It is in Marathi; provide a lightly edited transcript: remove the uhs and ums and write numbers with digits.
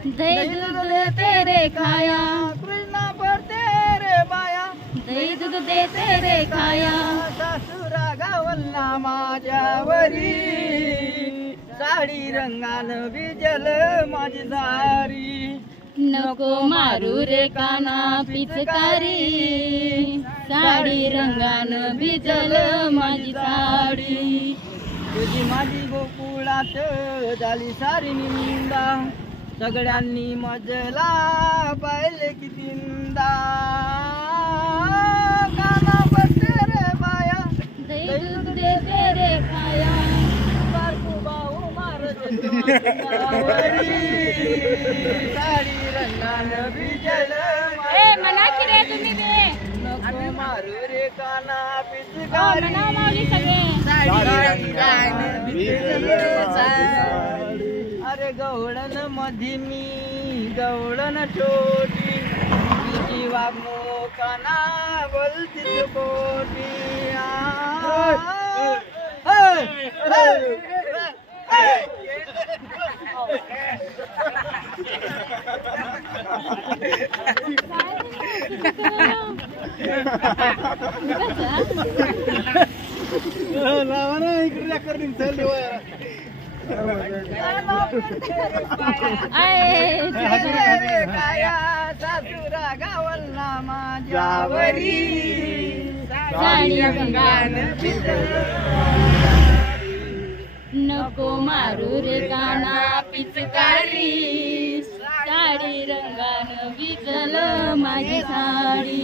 दही दूध तेरे खाया, कृष्णा पडते रे बाया, दही दूध देते रे खाया, सासुरा गावला माझ्यावरी, साडी रंगान भिजल माझी सारी. नको मारू रे काना पिचकारी, साडी रंगान भिजल माझी साडी. तुझी माझी गोकुळात झाली सारी निंदा, सगळ्यांनी मजला पाहिले कितींदा. काना पडते रे बाया, दही दूध देते रे खाया, बारकू भाऊ मारत तुझ्यावरी, साडी रंगान भिजल म्हणा की रे तुम्ही बे. नको मारू रे काना म्हणा पिचकारी, माऊली सगळे. साडी रंगान भिजल साडी. अरे गवळण मधी मी गवळण छोटी, तुझी वागणू काना बोलतीच पोटी. लावा ना इकडे करून चालली काया, सासुरा गावला माझ्यावरी, साडी रंगान भिजल. नको मारू रे काना पिचकारी, साडी रंगान भिजल माझी साडी.